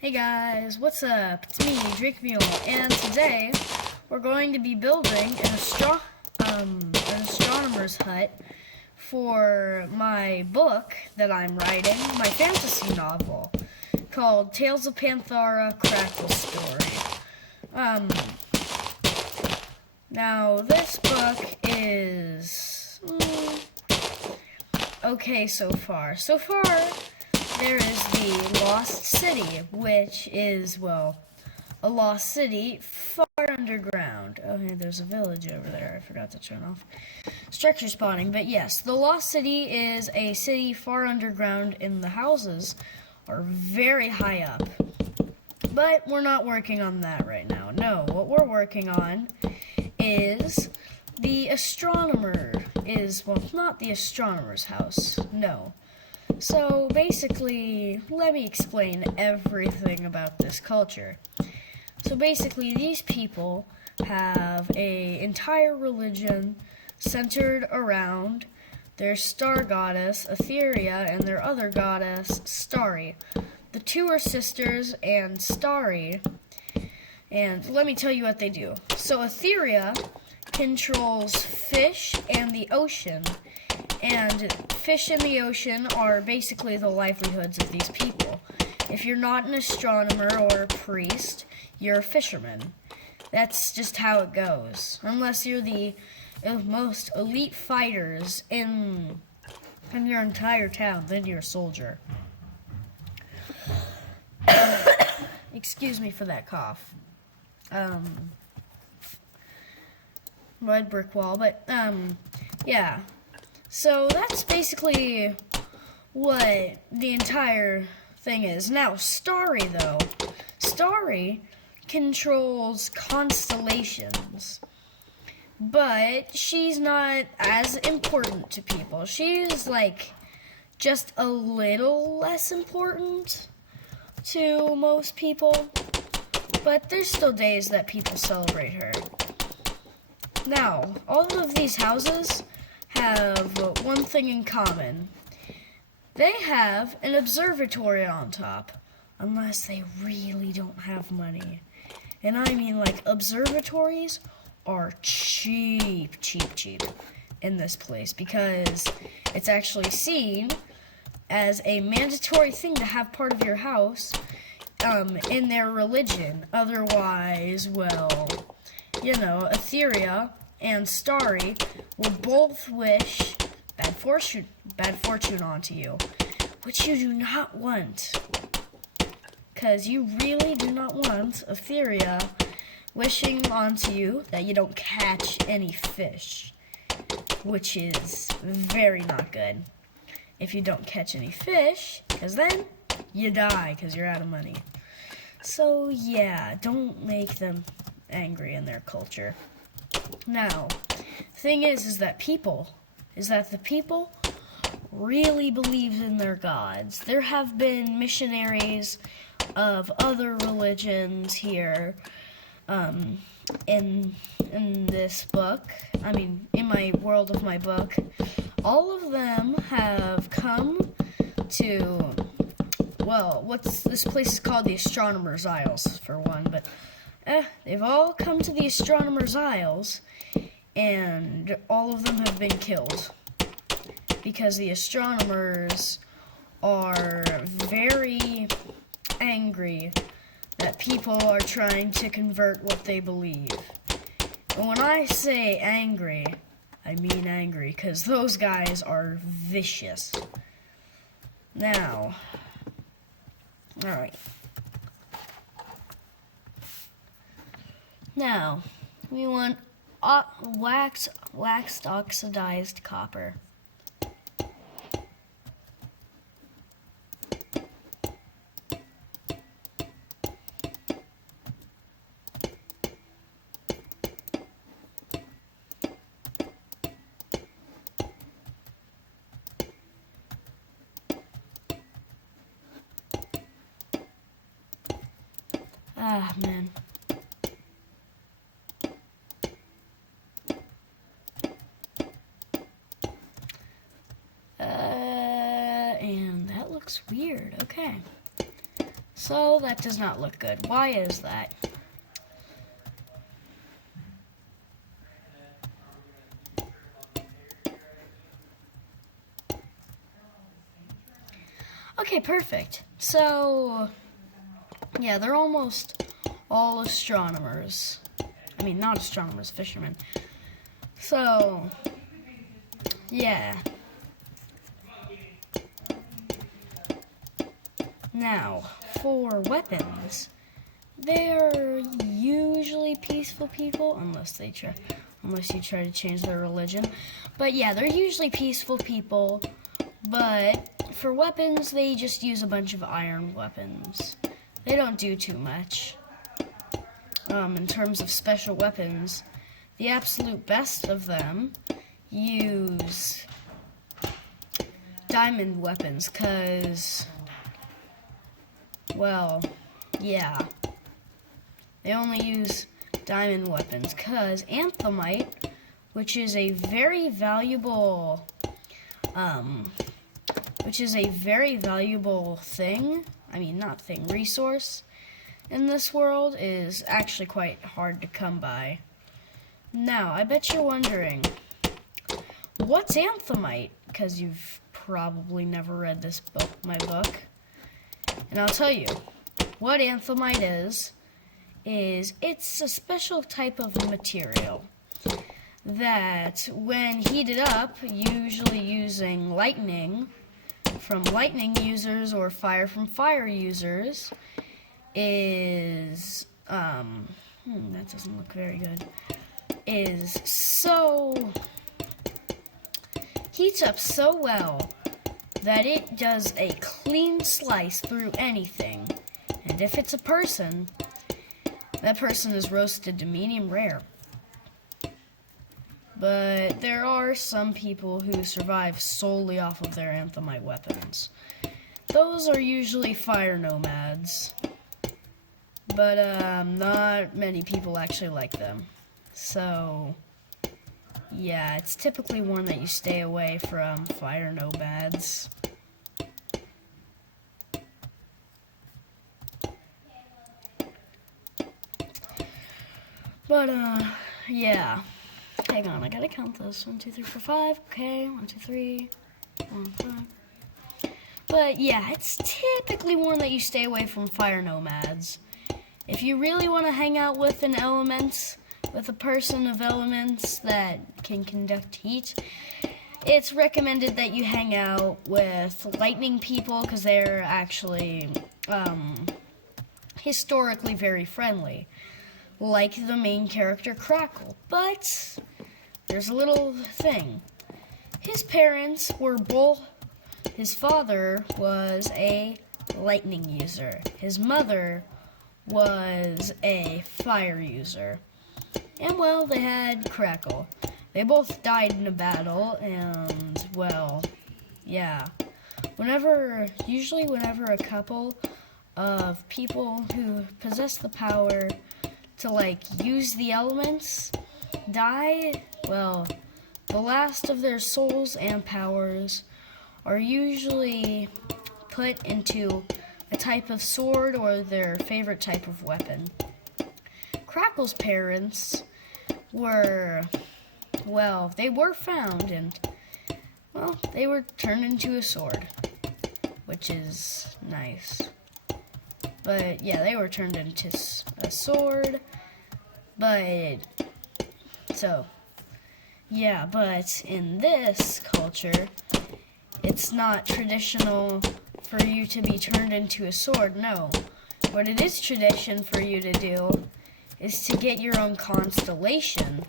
Hey guys, what's up? It's me, Drake Mule, and today we're going to be building an astronomer's hut for my book that I'm writing, my fantasy novel, called Tales of Panthara Crackle Story. Now this book is okay so far. So far, there is the Lost City, which is, well, a lost city far underground. Oh, hey, there's a village over there. I forgot to turn off structure spawning. But yes, the Lost City is a city far underground, and the houses are very high up. But we're not working on that right now. No, what we're working on is the astronomer well, not the astronomer's house. No. So basically, let me explain everything about this culture. So basically, these people have an entire religion centered around their star goddess, Etheria, and their other goddess, Starry. The two are sisters, and Starry, and let me tell you what they do. So Etheria controls fish and the ocean, and fish in the ocean are basically the livelihoods of these people. If you're not an astronomer or a priest, you're a fisherman. That's just how it goes. Unless you're the most elite fighters in your entire town, then you're a soldier. Excuse me for that cough. Red brick wall, but yeah. So that's basically what the entire thing is. Now, Starry, though. Starry controls constellations, but she's not as important to people. She's like just a little less important to most people, but there's still days that people celebrate her. Now, all of these houses have one thing in common. They have an observatory on top, unless they really don't have money. And I mean, like, observatories are cheap in this place because it's actually seen as a mandatory thing to have part of your house in their religion. Otherwise, well, you know, Etheria and Starry will both wish bad fortune onto you, which you do not want. Because you really do not want Etheria wishing onto you that you don't catch any fish, which is very not good. If you don't catch any fish, because then you die because you're out of money. So yeah, don't make them angry in their culture. Now, the thing is that the people really believe in their gods. There have been missionaries of other religions here in this book. I mean, in my world of my book. All of them have come to, well, this place is called the Astronomer's Isles, for one, but they've all come to the Astronomer's Isles, and all of them have been killed. Because the astronomers are very angry that people are trying to convert what they believe. And when I say angry, I mean angry, because those guys are vicious. Now, alright. Now, we want waxed oxidized copper. Ah, man. And that looks weird. Okay. So that does not look good. Why is that? Okay, perfect. So, yeah, they're almost all astronomers. I mean, not astronomers, fishermen. So, yeah. Now, for weapons, they're usually peaceful people, unless you try to change their religion. But yeah, they're usually peaceful people, but for weapons, they just use a bunch of iron weapons. They don't do too much. In terms of special weapons, the absolute best of them use diamond weapons, because, well, yeah. They only use diamond weapons, because anthromite, which is a very valuable, resource in this world, is actually quite hard to come by. Now, I bet you're wondering, what's anthromite? Because you've probably never read this book, my book. And I'll tell you, what anthromite is it's a special type of material that, when heated up, usually using lightning from lightning users or fire from fire users, is, that doesn't look very good, heats up so well that it does a clean slice through anything. And if it's a person, that person is roasted to medium rare. But there are some people who survive solely off of their anthromite weapons. Those are usually fire nomads. But not many people actually like them. So, yeah, it's typically warned that you stay away from fire nomads. But, yeah. Hang on, I gotta count this. 1, 2, 3, 4, 5. Okay, 1, 2, 3, 4, 5. But, yeah, it's typically warned that you stay away from fire nomads. If you really want to hang out with with a person of elements that can conduct heat, it's recommended that you hang out with lightning people, because they're actually historically very friendly, like the main character Crackle. But there's a little thing. His parents were both, his father was a lightning user. His mother was a fire user. And, well, they had Crackle. They both died in a battle, and, well, yeah. Usually whenever a couple of people who possess the power to, use the elements die, well, the last of their souls and powers are usually put into a type of sword or their favorite type of weapon. Crackle's parents were, well, they were found, and, well, they were turned into a sword, which is nice. But, yeah, they were turned into a sword, but, so, yeah, but in this culture, it's not traditional for you to be turned into a sword, no. What it is tradition for you to do is to get your own constellation.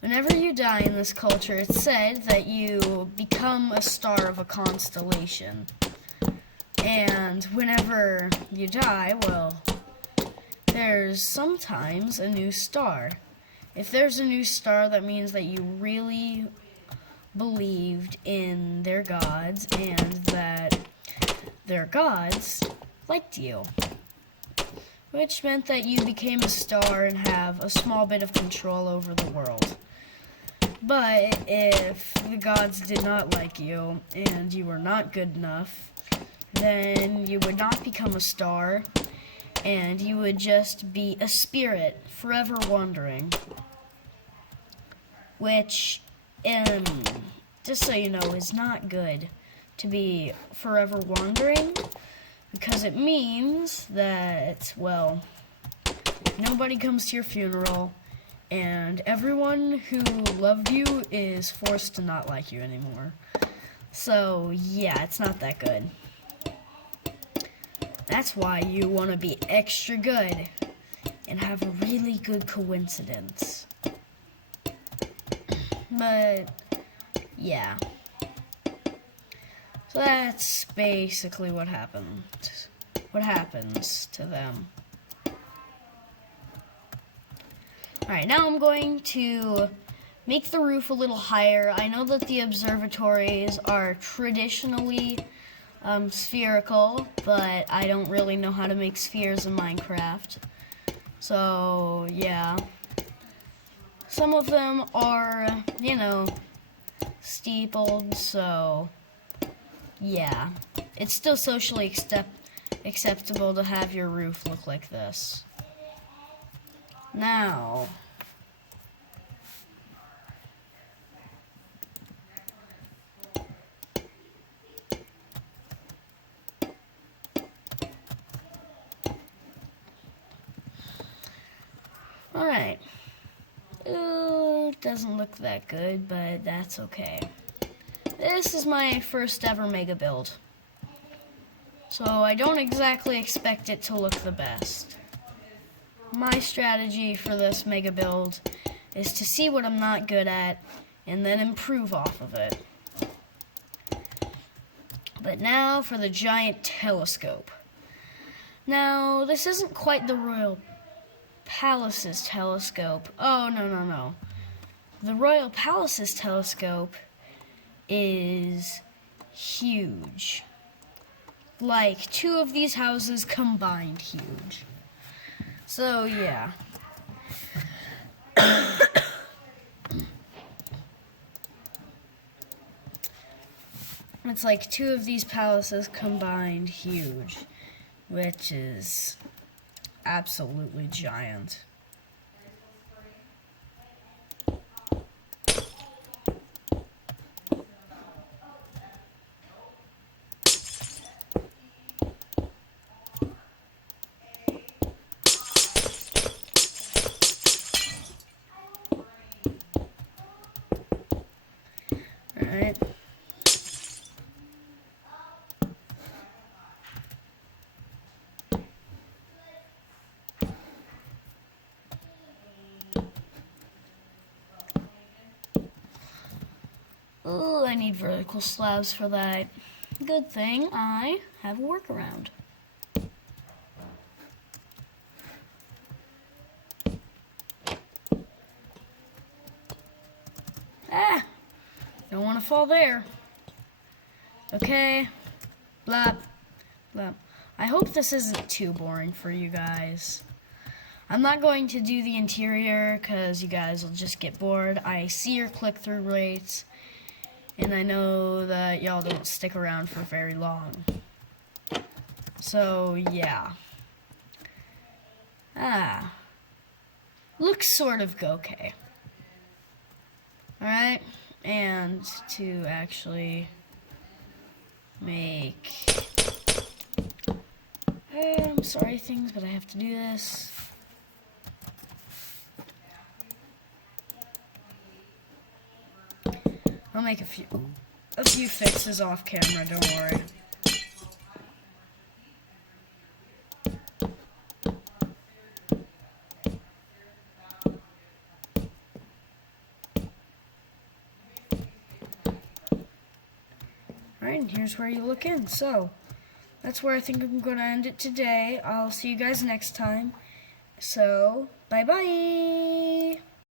Whenever you die in this culture, it's said that you become a star of a constellation. And whenever you die, well, there's sometimes a new star. If there's a new star, that means that you really believed in their gods and that their gods liked you, which meant that you became a star and have a small bit of control over the world. But if the gods did not like you and you were not good enough, then you would not become a star, and you would just be a spirit forever wandering. Which, just so you know, is not good to be forever wandering, because it means that, well, nobody comes to your funeral, and everyone who loved you is forced to not like you anymore. So, yeah, it's not that good. That's why you want to be extra good and have a really good coincidence. But, yeah. So that's basically what happens to them. Alright, now I'm going to make the roof a little higher. I know that the observatories are traditionally spherical, but I don't really know how to make spheres in Minecraft. So, yeah. Some of them are, you know, steepled, so, yeah. It's still socially acceptable to have your roof look like this. Now, alright. It doesn't look that good, but that's okay. This is my first ever mega build, so I don't exactly expect it to look the best. My strategy for this mega build is to see what I'm not good at and then improve off of it. But now for the giant telescope. Now, this isn't quite the Royal Palace's telescope. Oh, no. The Royal Palace's telescope is huge. Like 2 of these houses combined huge. So, yeah. It's like 2 of these palaces combined huge, which is absolutely giant. Alright. Oh, I need vertical slabs for that. Good thing I have a workaround. Ah! Don't want to fall there. Okay. Blah. Blah. I hope this isn't too boring for you guys. I'm not going to do the interior because you guys will just get bored. I see your click-through rates, and I know that y'all don't stick around for very long. So, yeah. Looks sort of okay. Alright, and to actually make... I'm sorry things, but I have to do this. I'll make a few fixes off camera, don't worry. Alright, and here's where you look in. So, that's where I think I'm going to end it today. I'll see you guys next time. So, bye-bye!